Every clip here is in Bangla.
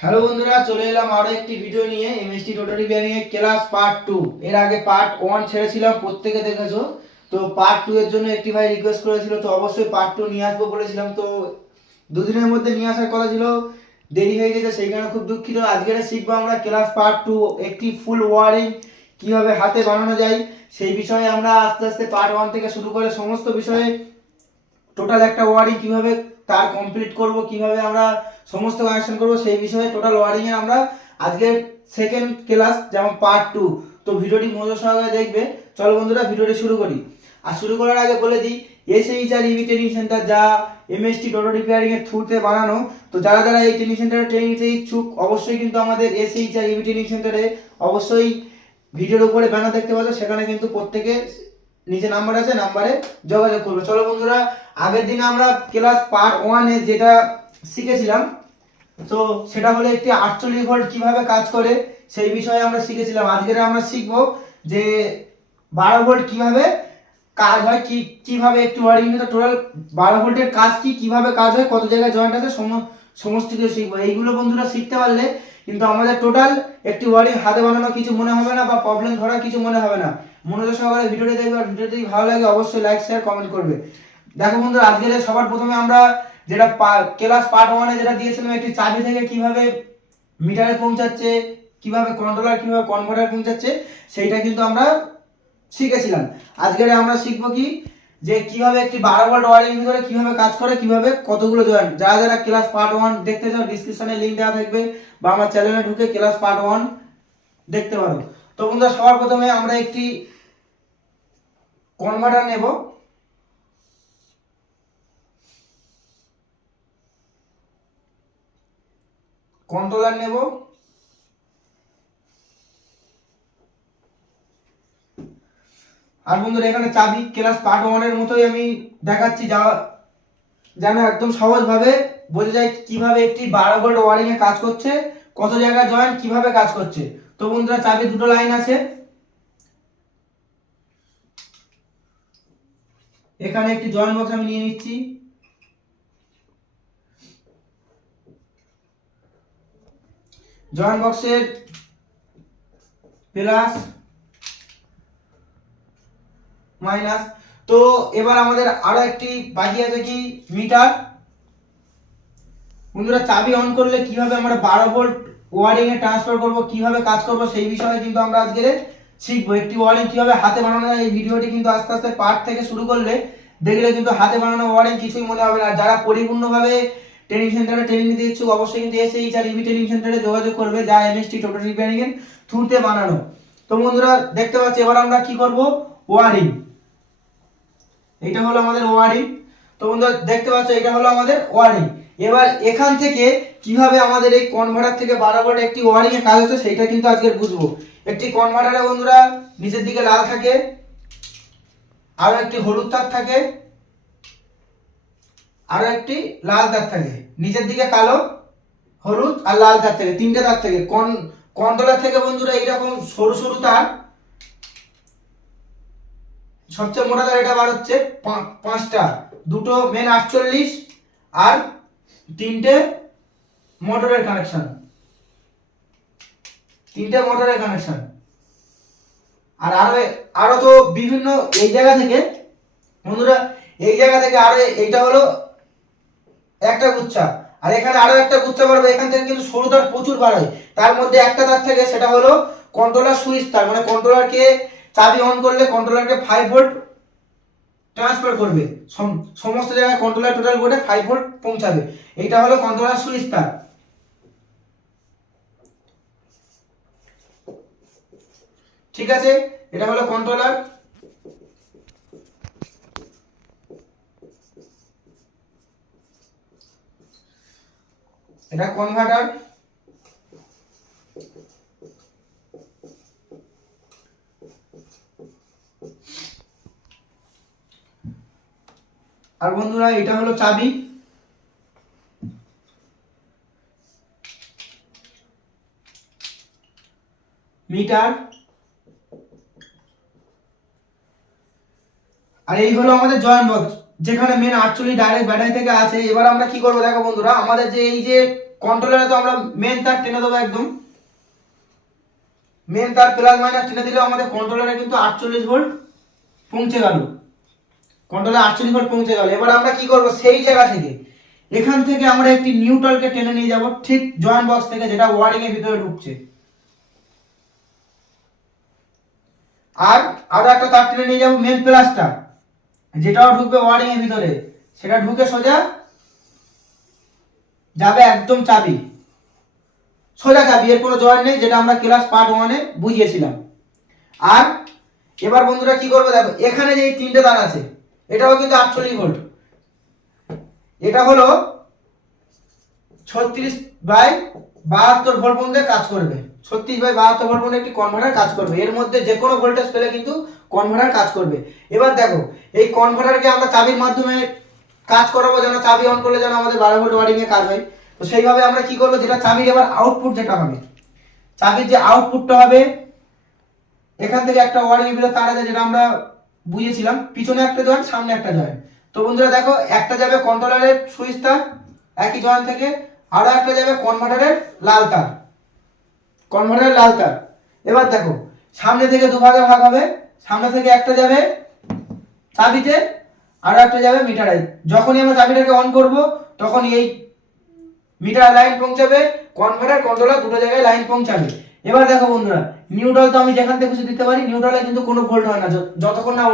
হ্যালো বন্ধুরা, চলে এলাম আরো একটি ভিডিও নিয়ে এমএসটি টোটাল রিপেয়ারিং এর ক্লাস পার্ট 2। এর আগে পার্ট 1 ছেড়েছিলাম, প্রত্যেকে দেখেছো। তো পার্ট 2 এর জন্য একটি ভাই রিকোয়েস্ট করেছিল, তো অবশ্যই পার্ট 2 নিয়ে আসবো বলেছিলাম। তো দুদিনের মধ্যে নিয়ে আসার কথা ছিল, দেরি হয়ে গেছে, সেই কারণে খুব দুঃখিত। আজকে শিখবো আমরা ক্লাস পার্ট 2, একটি ফুল ওয়ারিং কিভাবে হাতে বানানো যায় সেই বিষয়ে আমরা আস্তে আস্তে পার্ট 1 থেকে শুরু করে সমস্ত বিষয়ে টোটাল একটা ওয়ারিং কিভাবে তার কমপ্লিট করব, কিভাবে আমরা সমস্ত কানেকশন করব সেই বিষয়ে টোটাল ওয়ারিং এর আমরা আজকে সেকেন্ড ক্লাস, যেমন পার্ট 2। তো ভিডিওটি মনোযোগ সহকারে দেখবে। চলো বন্ধুরা, ভিডিওটি শুরু করি। আর শুরু করার আগে বলে দিই, এসএইচআর ইভি ট্রেনিং সেন্টার, যা এমএসটি টোটো রিপেয়ারিং এর থ্রুতে বানানো। তো যারা যারা এই ট্রেনিং সেন্টারে ট্রেনিং নিতে ইচ্ছুক, অবশ্যই কিন্তু আমাদের এসএইচআর ইভি ট্রেনিং সেন্টারে অবশ্যই ভিডিওর উপরে ব্যানার দেখতে পাচ্ছ, সেখানে কিন্তু প্রত্যেকে নিচে নাম্বার আছে, নাম্বারে যোগাযোগ করবে। চলো বন্ধুরা, আগের দিন আমরা ক্লাস পার্ট 1 এ যেটা শিখেছিলাম, তো সেটা হলো একটি 48 ভোল্ট কিভাবে কাজ করে সেই বিষয়ে আমরা শিখেছিলাম। আজকে আমরা শিখব যে 12 ভোল্ট কিভাবে কাজ হয়, কিভাবে একটু ওয়ারিং এর টোটাল 12 ভোল্টের কাজ কিভাবে কাজ হয়, কত জায়গায় জয়েন্ট আছে, সমস্ত কিছু শিখবো। এইগুলো বন্ধুরা শিখতে পারলে কিন্তু আমাদের টোটাল একটি ওয়ারিং হাতে বানানো কিছু মনে হবে না, বা প্রবলেম ধরার কিছু মনে হবে না। মনোযোগ সহকারে ভিডিওটি দেখবে, আর ভিডিওটি ভালো লাগে অবশ্যই লাইক শেয়ার কমেন্ট করবে। দেখো বন্ধুরা, আজকে সবার প্রথমে আমরা যেটা ক্লাস পার্ট 1 এ যেটা দিয়েছিলাম, একটি চাবি থেকে কিভাবে মিটারে পৌঁছাচ্ছে, কিভাবে কন্ট্রোলার, কিভাবে কনভার্টার পৌঁছাচ্ছে, সেইটা কিন্তু আমরা শিখেছিলাম। আজকে আমরা শিখবো কি, যে কিভাবে একটি 12 ভোল্ট ওয়্যারিং ভিতরে কিভাবে কাজ করে, কিভাবে কতগুলো জয়েন্ট। যারা যারা ক্লাস পার্ট 1 দেখতে চাও, ডেসক্রিপশনে লিংক দেওয়া থাকবে, বা আমার চ্যানেলে ঢুকে ক্লাস পার্ট 1 দেখতে পারো। তো বন্ধুরা, সবার প্রথমে আমরা একটি কনভার্টার নেব। কন্ট্রোলার নেব, আর বন্ধুরা এখানে চাবি ক্লাস পার্ট 1 এর মতোই আমি দেখাচ্ছি, যেন একদম সহজভাবে বোঝা যায় কিভাবে একটি 12 ভোল্ট ওয়ারিং এ কাজ করছে, কত জায়গায় জয়েন্ট কিভাবে কাজ করছে। তো বন্ধুরা, চাবি দুটো লাইন আছে, এখানে একটি জয়েন্ট বক্স আমি নিয়ে নিচ্ছি। জয়েন্ট বক্সের প্লাস মাইনাস। তো এবার আমাদের আরো একটি বাকি আছে কি, মিটার। বন্ধুরা, চাবি অন করলে কিভাবে আমরা 12 ভোল্ট ওয়ারিং এ ট্রান্সফার করব, কিভাবে কাজ করব সেই বিষয়ে কিন্তু আমরা আজকে শিখবো। একটি ওয়ারিং কিভাবে হাতে বানানো যায়, এই ভিডিওটি কিন্তু আস্তে আস্তে পার্ট থেকে শুরু করলে দেখলে কিন্তু হাতে বানানো ওয়ারিং কিছুই মনে হবে না। যারা পরিপূর্ণভাবে ট্রেনিং সেন্টারে ট্রেনিং নিতে ইচ্ছুক, অবশ্যই কিন্তু এসএইচআর ইভি ট্রেনিং সেন্টারে যোগাযোগ করবে, যা এমএসটি টোটাল রিপেয়ারিং এর থ্রুতে বানানো। তো বন্ধুরা, দেখতে পাচ্ছি এবার আমরা কি করব, ওয়ারিং। এটা হলো আমাদের ওয়ারিং। তো বন্ধুরা, দেখতে পাচ্ছ এটা হলো আমাদের ওয়ারিং। এবার এখান থেকে কিভাবে আমাদের এই কনভার্টার থেকে 12 ভোল্ট একটি ওয়ারিং এ কাজ হচ্ছে সেইটা কিন্তু আজকে বুঝবো। একটি কনভার্টারে বন্ধুরা নিচের দিকে লাল থাকে, আর একটি হলুদ তার থাকে, আর একটি লাল তার থাকে। নিচের দিকে কালো, হলুদ আর লাল তার থাকে, তিনটে তার থাকে। কন্ট্রোলার থেকে বন্ধুরা এইরকম সরু সরু তার, সবচেয়ে মোটা তার এটা বার হচ্ছে পাঁচটা, দুটো মেন 48 আর তিনটে মোটরের কানেকশন, তিনটে মোটরের কানেকশন। আর আরো আরো তো বিভিন্ন এই জায়গা থেকে বন্ধুরা, এই জায়গা থেকে আরো এইটা হলো একটা গুচ্ছা, আর এখানে আরো একটা গুচ্ছা বাড়বে। এখান থেকে কিন্তু সরু তার প্রচুর বার হয়। তার মধ্যে একটা তার থেকে, সেটা হলো কন্ট্রোলার সুইচ তার, মানে কন্ট্রোলারকে চাবি অন করলে কন্ট্রোলারকে 5 ভোল্ট ট্রান্সফার করবে, সমস্ত জায়গায় কন্ট্রোলার টোটাল বোর্ডে 5 ভোল্ট পৌঁছাবে। এটা হলো কন্ট্রোলার সুইচ তার। ঠিক আছে, এটা হলো কন্ট্রোলার। এটা কনভার্টার। আর বন্ধুরা, এটা হলো চাবি। মিটার। আর এই হলো আমাদের জয়েন্ট বক্স, যেখানে মেন 48 ডাইরেক্ট ব্যাটারি থেকে আছে। এবার আমরা কি করব, দেখো বন্ধুরা, আমাদের যে এই যে কন্ট্রোলারে তো আমরা মেন তার টেনে দেবো একদম, মেন তার প্লাস মাইনাস টেনে দিলেও আমাদের কন্ট্রোলারে কিন্তু 48 ভোল্ট পৌঁছে গেল, কন্ট্রোলারে 48 ভোল্ট পৌঁছে গেল। এবার আমরা কি করব, সেই জায়গা থেকে এখান থেকে আমরা একটি নিউট্রালকে টেনে নিয়ে যাব ঠিক জয়েন্ট বক্স থেকে, যেটা ওয়ারিং এর ভিতরে ঢুকছে, আর আরো একটা তার টেনে নিয়ে যাব মেন প্লাসটা, যেটাও ঢুকবে ওয়ারিং এর ভিতরে, সেটা ঢুকে সোজা যাবে একদম চাবি, সোজা চাবি, এর কোনো জয়েন্ট নেই, যেটা আমরা ক্লাস পার্ট 1 এ বুঝিয়েছিলাম। আর এবার বন্ধুরা কি করবো, দেখো এখানে যে তিনটে তার আছে, এটাও কিন্তু 48 ভোল্ট, এটা হলো 36/72 ভোল্ট পর্যন্ত কাজ করবে, 36/72 ভোল্ট পর্যন্ত একটি কনভার্টার কাজ করবে, এর মধ্যে যে কোনো ভোল্টেজ পেলে কিন্তু কনভার্টার কাজ করবে। এবার দেখো এই কনভার্টারকে আমরা চাবির মাধ্যমে কাজ করাবো, যেন চাবি অন করলে যেন আমাদের 12 ভোল্ট ওয়ারিং এ কাজ হয়। তো সেইভাবে আমরা কি করবো, যেটা চাবির এবার আউটপুট যেটা হবে, চাবির যে আউটপুটটা হবে, এখান থেকে একটা ওয়ারিং এর ভিতরে তার আছে, যেটা আমরা বুঝিয়েছিলাম, পিছনে একটা জয়েন্ট সামনে একটা জয়েন্ট। তো বন্ধুরা দেখো একটা যাবে কন্ট্রোলারের সুইচ তার একই জয়েন্ট থেকে, আরো একটা যাবে কনভার্টারের লাল তার, কনভার্টারের লাল তার। এবার দেখো সামনে থেকে দুভাগে ভাগ হবে, সামনে থেকে একটা যাবে চাবিতে, আর একটা যাবে মিটারে। যখনই আমরা চাবিটাকে অন করব তখন এই মিটার লাইন পৌঁছাবে, কনভার্টার কন্ট্রোলার দুটো জায়গায় লাইন পৌঁছাবে। এবার দেখো বন্ধুরা, নিউট্রাল তো আমি যেখান থেকে খুশি দিতে পারি, নিউট্রালে কিন্তু কোনো ভোল্ট হয় না, যতক্ষণ না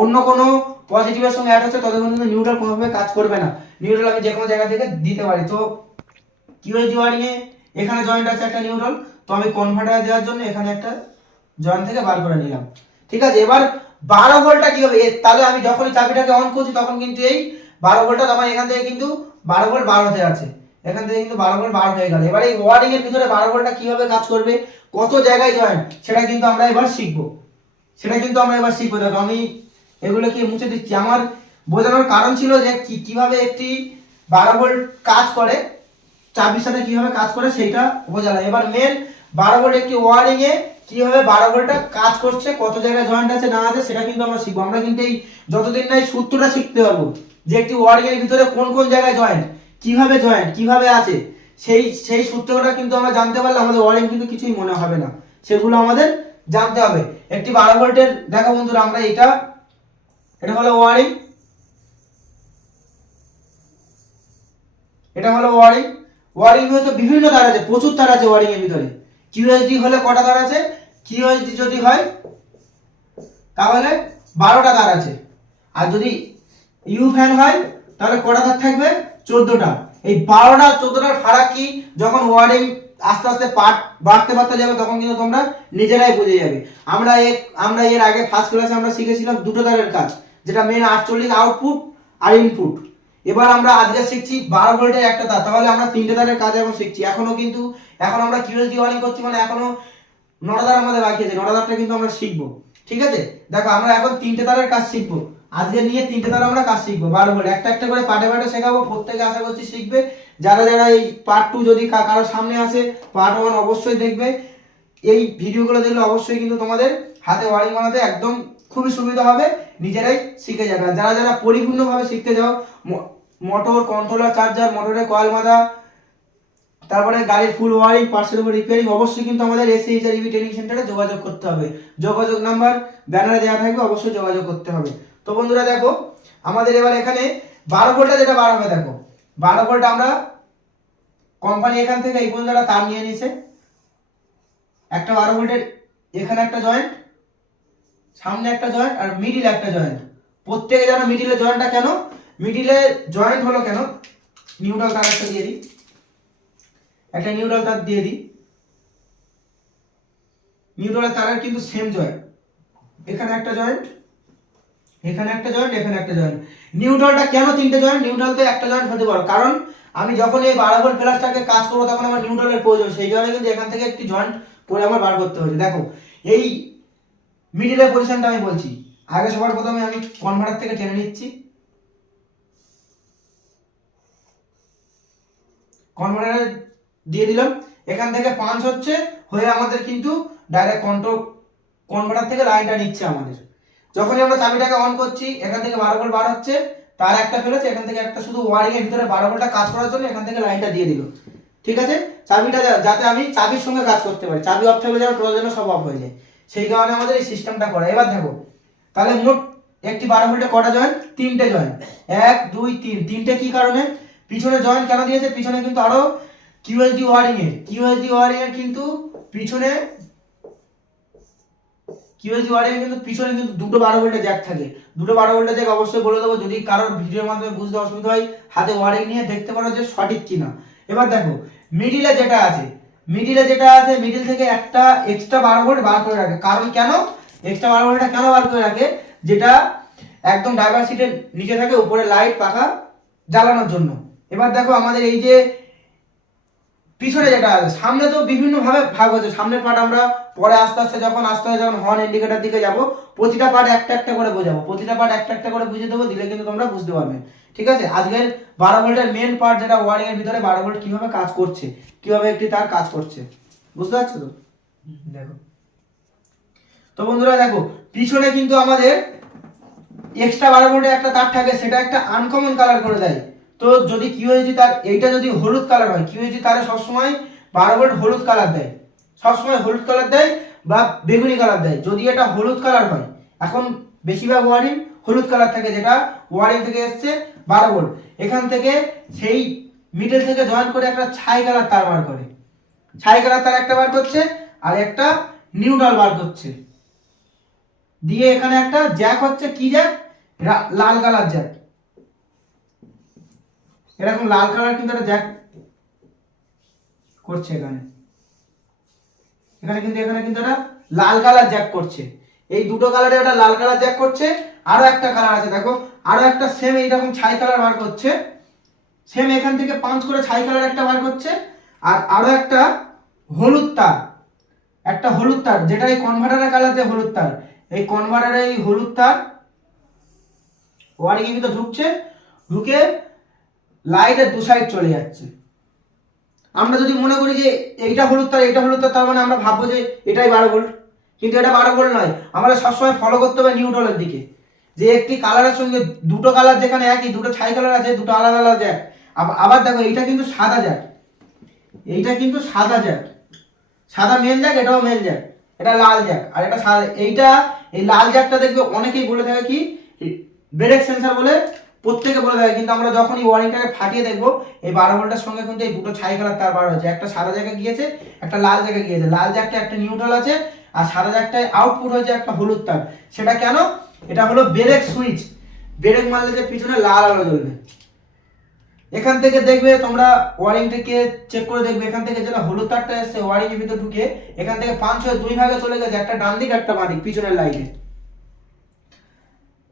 অন্য কোনো পজিটিভের সঙ্গে অ্যাড হচ্ছে ততক্ষণ কিন্তু নিউট্রাল কোনোভাবে কাজ করবে না। নিউট্রাল আমি যে কোনো জায়গা থেকে দিতে পারি। তো কিউএসডি ওয়ারিং এ এখানে জয়েন্ট আছে একটা নিউট্রাল, তো আমি কনভার্টার দেওয়ার জন্য এখানে একটা জয়েন্ট থেকে বার করে নিলাম, ঠিক আছে। এবার 12 ভোল্টটা কি হবে, তাহলে আমি যখনই চাবিটাকে অন করছি তখন কিন্তু এই 12 ভোল্টটা, তখন এখান থেকে কিন্তু 12 ভোল্ট বার হতে আছে, এখান থেকে কিন্তু 12 ভোল্ট বার হয়ে গেল। এবার এই ওয়ারিং এর ভিতরে 12 ভোল্টটা কিভাবে কাজ করবে, কত জায়গায় জয়েন্ট, সেটা কিন্তু আমরা এবার শিখবো, দেখো আমি এগুলোকে মুছে দিচ্ছি। আমার বোঝানোর কারণ ছিল যে কিভাবে একটি 12 ভোল্ট কাজ করে, চাবির সাথে কিভাবে কাজ করে সেইটা বোঝালাম। এবার মেন 12 ভোল্ট একটি ওয়ারিং এ কিভাবে 12 ভোল্টটা কাজ করছে, কত জায়গায় জয়েন্ট আছে না আছে, সেটা কিন্তু আমরা শিখবো। আমরা কিন্তু এই যতদিন না এই সূত্রটা শিখতে পারবো যে একটি ওয়ারিং এর ভিতরে কোন কোন জায়গায় জয়েন্ট কিভাবে আছে, সেই সূত্রটা কিন্তু আমরা জানতে পারলে আমাদের ওয়ারিং কিন্তু কিছুই মনে হবে না, সেগুলো আমাদের জানতে হবে। একটি 12 ভোল্টের দেখো বন্ধুরা, আমরা এটা হলো ওয়ারিং, এটা হলো ওয়ারিং। ওয়ারিং হয়তো বিভিন্ন তার আছে, প্রচুর তার আছে ওয়ারিং এর ভিতরে। কিউএসডি হলে কটা তার আছে, কিউএসডি যদি হয় তাহলে 12টা তার আছে, আর যদি ইউ ফ্যান হয় তাহলে কটা তার থাকবে, 14টা। এই 12টা 14টার ফারাক কি, যখন ওয়ারিং আস্তে আস্তে পার্ট বাড়তে যাবে তখন কিন্তু তোমরা নিজেরাই বুঝে যাবে। আমরা এর আগে ফার্স্ট ক্লাসে আমরা শিখেছিলাম দুটো তারের কাজ, যেটা মেন 48 আউটপুট আর ইনপুট। এবার আমরা আজকে শিখছি 12 ভোল্টের একটা তার, তাহলে আমরা তিনটে তারের কাজ এখন শিখছি। এখন আমরা কিউএসডি ওয়ারিং করছি, মানে এখনো 9টা তার আমাদের বাকি আছে, 9টা তারটা কিন্তু আমরা শিখবো, ঠিক আছে। দেখো আমরা এখন তিনটে তারের কাজ শিখবো, আজকে নিয়ে তিনটে তার আমরা কাজ শিখবো 12 ভোল্ট, একটা একটা করে পার্টে শেখাবো, প্রত্যেকে আশা করছি শিখবে। যারা এই পার্ট 2 যদি কারোর সামনে আসে, পার্ট 1 অবশ্যই দেখবে। এই ভিডিওগুলো দেখলে অবশ্যই কিন্তু তোমাদের হাতে ওয়ারিং বানাতে একদম খুবই সুবিধা হবে, নিজেরাই শিখে যাবে। আর যারা পরিপূর্ণভাবে শিখতে যাও, মোটর, কন্ট্রোলার, চার্জার, মোটরের কয়েল বাঁধা, তারপরে গাড়ির ফুল ওয়ারিং, পার্টসের উপর রিপেয়ারিং, অবশ্যই কিন্তু আমাদের এসএইচআরইবি ট্রেনিং সেন্টারে যোগাযোগ করতে হবে। যোগাযোগ নাম্বার ব্যানারে দেওয়া থাকবে, অবশ্যই যোগাযোগ করতে হবে। তো বন্ধুরা দেখো, আমাদের এবার এখানে 12 ভোল্টটা যেটা বার হবে, দেখো 12 ভোল্ট আমরা কোম্পানি এখান থেকে এই পর্যন্ত তার নিয়ে নিয়েছে, একটা 12 ভোল্টের এখানে একটা জয়েন্ট, সামনে একটা জয়েন্ট, আর মিডিলে একটা জয়েন্ট। প্রত্যেকে জানো মিডিলে জয়েন্টটা কেন, মিডিলে জয়েন্ট হলো কেন, নিউট্রাল তার একটা দিয়ে দিই, একটা নিউট্রাল তার দিয়ে দিই। নিউট্রাল তারের কিন্তু সেম জয়েন্ট, এখানে একটা জয়েন্ট, এখানে একটা জয়েন্ট, এখানে একটা জয়েন্ট। নিউট্রালটা কেন তিনটে জয়েন্ট, নিউট্রাল তো একটা জয়েন্ট হতে পারে, কারণ আমি যখন এই 12 ভোল্ট প্লাসটাকে কাজ করবো তখন আমার নিউট্রালের প্রয়োজন, সেই কারণে কিন্তু এখান থেকে একটি জয়েন্ট পরে আমার বার করতে হচ্ছে। দেখো এই মিডিলের পজিশনটা আমি বলছি, আগে সবার প্রথমে আমি কনভার্টার থেকে টেনে নিচ্ছি, কনভার্টারে দিয়ে দিলাম, এখান থেকে পাঞ্চ হচ্ছে হয়ে আমাদের কিন্তু ডাইরেক্ট কনভার্টার থেকে লাইনটা নিচ্ছে আমাদের। যখনই আমরা চাবিটাকে অন করছি এখান থেকে 12 ভোল্ট বার হচ্ছে, তার একটা ফেলেছে, এখান থেকে একটা শুধু ওয়ারিং এর ভিতরে 12 ভোল্টটা কাজ করার জন্য এখান থেকে লাইনটা দিয়ে দিল। ঠিক আছে, চাবিটা যাতে আমি চাবির সঙ্গে কাজ করতে পারি, চাবি অফ থাকলে যেন প্রয়োজনে সব অফ হয়ে যায়, সেই কারণে আমাদের এই সিস্টেমটা করা। এবার দেখো তাহলে মোট একটি 12 ভোল্টে কটা জয়েন্ট? 3টে জয়েন্ট, 1 2 3, 3টে কি কারণে? পিছনে জয়েন্ট কেন দিয়েছে? পিছনে কিন্তু আরো কিউএসডি ওয়ারিং এর কিন্তু পিছনে পিছনে কিন্তু দুটো 12 ভোল্টের জ্যাক থাকে। দুটো 12 ভোল্টের জ্যাক অবশ্যই বলে দেবো, যদি কারোর ভিডিওর মাধ্যমে বুঝতে অসুবিধা হয় হাতে ওয়ারিং নিয়ে দেখতে পারো যে সঠিক কিনা। এবার দেখো মিডিলে যেটা আছে, মিডিল থেকে একটা এক্সট্রা 12 ভোল্ট বার করে রাখে। কারণ কেন এক্সট্রা 12 ভোল্টটা কেন বার করে রাখে? যেটা একদম ড্রাইভার সিটের নিচে থাকে, উপরে লাইট পাখা জ্বালানোর জন্য। এবার দেখো আমাদের এই যে পিছনে যেটা আছে, সামনে তো বিভিন্ন ভাবে ভাগ হচ্ছে, সামনের পার্ট আমরা পরে আস্তে আস্তে যখন হর্ন ইন্ডিকেটর দিকে যাব প্রতিটা পার্ট একটা একটা করে বোঝাবো, বুঝিয়ে দেবো, দিলে কিন্তু তোমরা বুঝতে পারবে। ঠিক আছে, আজকের 12 ভোল্টের মেন পার্ট যেটা ওয়ারিং এর ভিতরে 12 ভোল্ট কিভাবে কাজ করছে, কিভাবে একটি তার কাজ করছে, বুঝতে পারছো তো? দেখো তো বন্ধুরা, দেখো পিছনে কিন্তু আমাদের এক্সট্রা 12 ভোল্টের একটা তার থাকে, সেটা একটা আনকমন কালার করে দেয়। তো যদি কিউএসডি তার এইটা যদি হলুদ কালার হয়, কিউএসডি তারে সবসময় 12 ভোল্ট হলুদ কালার দেয়, বা বেগুনি কালার দেয়। যদি এটা হলুদ কালার হয়, এখন বেশিরভাগ ওয়ারিং হলুদ কালার থাকে, যেটা ওয়ারিং থেকে এসছে 12 ভোল্ট, এখান থেকে সেই মিডল থেকে জয়েন করে একটা ছাই কালার তার বার করে, একটা বার করছে, আর একটা নিউট্রাল বার করছে, দিয়ে এখানে একটা জ্যাক হচ্ছে, কি জ্যাক? লাল কালার জ্যাক। এরকম লাল কালার কিন্তু একটা জ্যাক করছে এখানে কিন্তু একটা লাল কালার জ্যাক করছে। এই দুটো কালারে একটা লাল কালার জ্যাক করছে, আরো একটা কালার আছে দেখো, আরো একটা সেম এইরকম ছাই কালার বার করছে, সেম এখান থেকে পাঁচ করে ছাই কালার একটা বার করছে, আর আরো একটা হলুদ তার, যেটা এই কনভার্টারের কালার, যে হলুদ তার, এই কনভার্টারের এই হলুদ তার ওয়ারিং এর ভিতর ঢুকে লাইটের দু সাইড চলে যাচ্ছে। আমরা যদি মনে করি যে এইটা হলুদ তার, তার মানে আমরা ভাববো যে এটাই 12 ভোল্ট, কিন্তু এটা 12 ভোল্ট নয়। আমরা সবসময় ফলো করতে হবে নিউট্রালের দিকে, যে একটি কালারের সঙ্গে দুটো কালার যেখানে একই, দুটো ছাই কালার আছে, দুটো আলাদা আলাদা জ্যাক। আবার দেখো এইটা কিন্তু সাদা জ্যাক, সাদা মেন জ্যাক, এটাও মেন জ্যাক, এটা লাল জ্যাক, আর এটা এইটা, এই লাল জ্যাকটা দেখবে অনেকেই বলে থাকে কি ব্রেক সেন্সর বলে, প্রত্যেকে বলে থাকে, কিন্তু আমরা যখন এই ওয়ারিংটাকে ফাটিয়ে দেখবো, এই 12 ভোল্টের সঙ্গে কিন্তু এই দুটো ছাই কালার তার বার হয়েছে, একটা সাদা জায়গায় গিয়েছে, একটা লাল জায়গায় গিয়েছে। লাল জ্যাকটা একটা নিউট্রাল আছে, আর সাদা জ্যাকটায় আউটপুট হয়েছে একটা হলুদ তার। সেটা কেন? এটা হলো ব্রেক সুইচ, ব্রেক মারলে যে পিছনে লাল আলো জ্বলবে। এখান থেকে দেখবে তোমরা ওয়ারিংটাকে চেক করে দেখবে, এখান থেকে যেটা হলুদ তারটা এসছে ওয়ারিং এর ভিতরে ঢুকে, এখান থেকে 5-6 দুই ভাগে চলে গেছে, একটা ডান দিক একটা বাঁ দিক, পিছনের লাইনে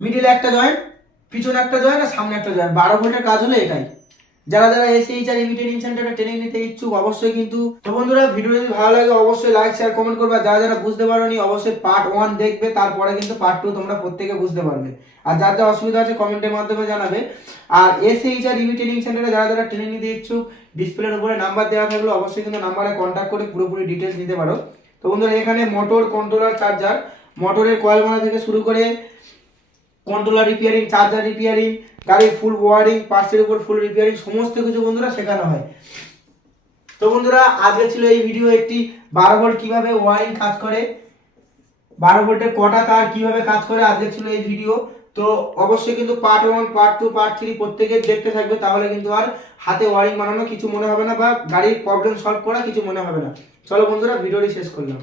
মিডিলে একটা জয়েন্ট, পিছনে একটা জয়েন্ট, আর সামনে একটা জয়েন্ট। 12 ভোল্টের কাজ হলো এটাই। যারা এসএইচআর ইভি ট্রেনিং সেন্টারে ট্রেনিং নিতে ইচ্ছুক অবশ্যই কিন্তু, তো বন্ধুরা ভিডিও যদি ভালো লাগে অবশ্যই লাইক শেয়ার কমেন্ট করবে। যারা বুঝতে পারোনি অবশ্যই পার্ট 1 দেখবে, তারপরে কিন্তু পার্ট 2 তোমরা প্রত্যেকে বুঝতে পারবে। আর যার যা অসুবিধা আছে কমেন্টের মাধ্যমে জানাবে। আর এসএইচআর ইভি ট্রেনিং সেন্টারে যারা ট্রেনিং নিতে ইচ্ছুক, ডিসপ্লের উপরে নাম্বার দেওয়া থাকলো, অবশ্যই কিন্তু নাম্বারে কন্ট্যাক্ট করে পুরোপুরি ডিটেইলস নিতে পারো। তো বন্ধুরা এখানে মোটর, কন্ট্রোলার, চার্জার, মোটরের কয়েল বানা থেকে শুরু করে কন্ট্রোলার রিপেয়ারিং, চার্জার রিপেয়ারিং, গাড়ির ফুল ওয়ারিং, পার্টসের উপর ফুল রিপেয়ারিং, সমস্ত কিছু বন্ধুরা শেখানো হয়। তো বন্ধুরা আজকে ছিল এই ভিডিও, একটি 12 ভোল্ট কিভাবে ওয়ারিং কাজ করে, 12 ভোল্টের কটা তার কিভাবে কাজ করে, আজকে ছিল এই ভিডিও। তো অবশ্যই কিন্তু পার্ট 1, পার্ট 2, পার্ট 3 প্রত্যেকে দেখতে থাকবে, তাহলে কিন্তু আর হাতে ওয়ারিং বানানো কিছু মনে হবে না, বা গাড়ির প্রবলেম সলভ করা কিছু মনে হবে না। চলো বন্ধুরা ভিডিওটি শেষ করলাম।